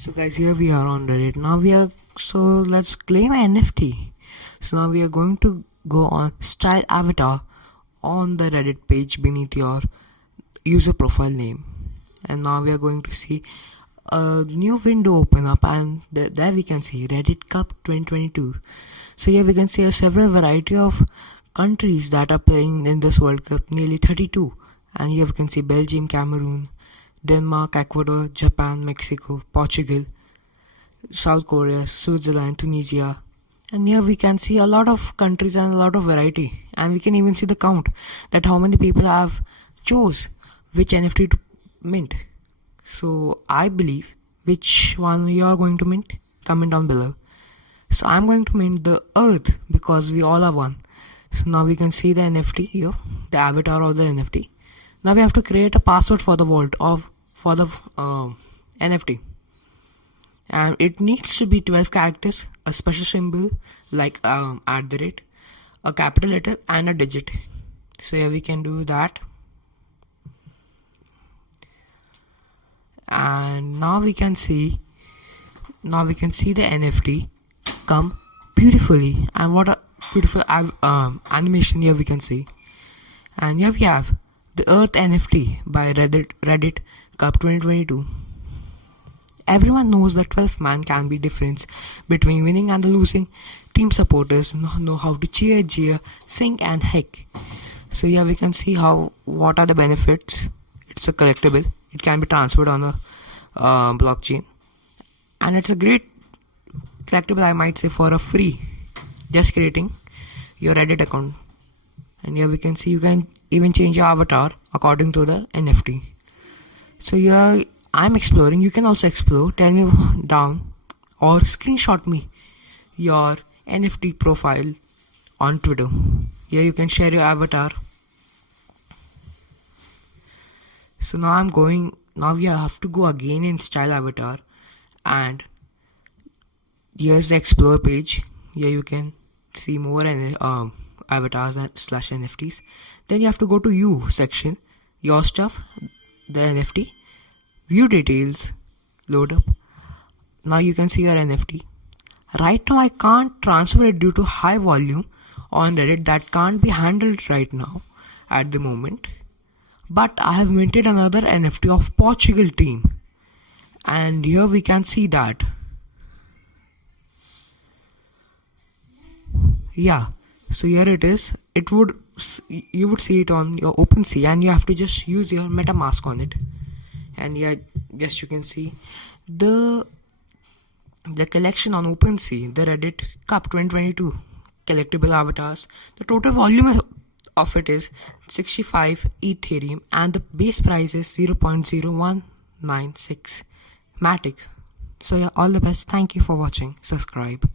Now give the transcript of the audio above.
So guys, here we are on Reddit. Let's claim an NFT. So now we are going to go on style avatar on the Reddit page beneath your user profile name. And now we are going to see a new window open up, and there we can see Reddit Cup 2022. So here we can see a several variety of countries that are playing in this World Cup, nearly 32. And here we can see Belgium, Cameroon, Denmark, Ecuador, Japan, Mexico, Portugal, South Korea, Switzerland, Tunisia. And here we can see a lot of countries and a lot of variety. And we can even see the count that how many people have chose which NFT to mint. So I believe which one you are going to mint, comment down below. So I'm going to mint the Earth because we all are one. So now we can see the NFT here, the avatar of the NFT. Now we have to create a password for the vault for the NFT, and it needs to be 12 characters, a special symbol like @, a capital letter and a digit. So here we can do that, and now we can see the NFT come beautifully, and what a beautiful animation here we can see. And here we have the Earth NFT by Reddit Cup 2022. Everyone knows that 12 man can be difference between winning and losing. Team supporters know how to cheer, jeer, sing and heck. So here we can see what are the benefits. It's a collectible. It can be transferred on a blockchain, and it's a great collectible, I might say, for a free, just creating your Reddit account. And here we can see you can even change your avatar according to the NFT. So here I'm exploring. You can also explore. Tell me down or screenshot me your NFT profile on Twitter. Here you can share your avatar. So now we have to go again in style avatar, and here's the explore page. Here you can see more avatars and /NFTs. Then you have to go to you section, your stuff, the NFT, view details, load up. Now you can see your NFT. Right now I can't transfer it due to high volume on Reddit that can't be handled right now at the moment. But I have minted another NFT of Portugal team, and here we can see that. Yeah, so here it is. You would see it on your Opensea, and you have to just use your MetaMask on it. And yeah, just you can see the collection on Opensea, the Reddit Cup 2022 collectible avatars. The total volume of it is 65 Ethereum, and the base price is 0.0196 Matic. So yeah, all the best. Thank you for watching. Subscribe.